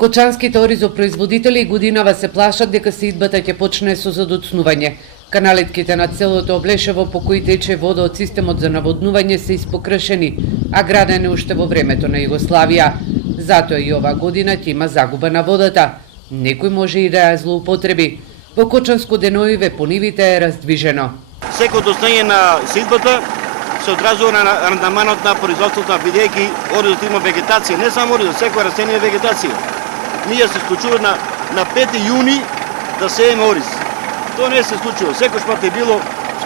Кочанските оризопроизводители годинава се плашат дека сеидбата ќе почне со задоцнување. Каналетките на целото Облешево по кои тече вода од системот за наводнување се испокршени, а градени уште во времето на Југославија. Затоа и ова година ќе има загуба на водата. Некој може и да ја злоупотреби. Во Кочанско деноиве по нивите е раздвижено. Секој достоење на сеидбата се одразува на рандаманот на производството, бидејќи оризот има вегетација, не само оризот, секоја растение е вегетација. Ние се случува на 5 јуни да сееме ориз. Тоа не се случува. Секој пат е било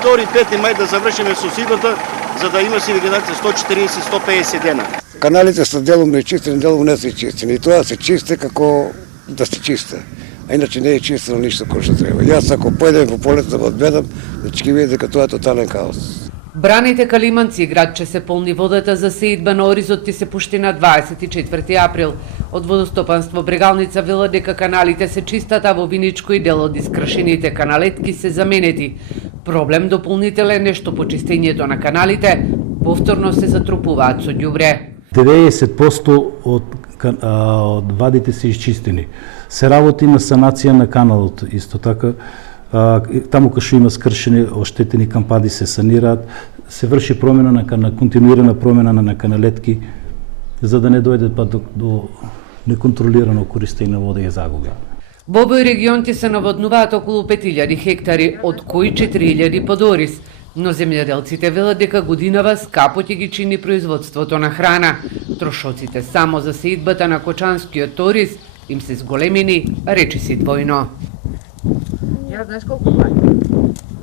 2-5 мај да завршиме со сеидбата, за да има си вегетација 140-150 дена. Каналите се делом чистени, делом не се чистени. И тоа се чисте како да се чисте. А иначе не е чистено ништо кој што треба. Јас ако појдем по полето да одгледам, ќе видите дека тоа е тотален хаос. Браните Калиманци и градче се полни водата за сеидба на оризот ти се пушти на 24 април. Од водостопанство Брегалница вела дека каналите се чистат, а во Виничко и дел од искршените каналетки се заменети. Проблем дополнителен е што почистењето на каналите повторно се затрупуваат со ѓубре. 90% од вадите се изчистени. Се работи на санација на каналот, исто така. Таму кај што има скршени, оштетени кампади се санираат, се врши промена континуирана промена на каналетки, за да не дојде па до неконтролирано користење на вода и загуба. Во овој регион ти се наводнуваат околу 5000 хектари, од кои 4000 под ориз. Но земјоделците велат дека годинава скапо ќе ги чини производството на храна. Трошоците само за сеидбата на кочанскиот ориз им се зголемени, речиси двојно. Ја знаеш колку плаќа?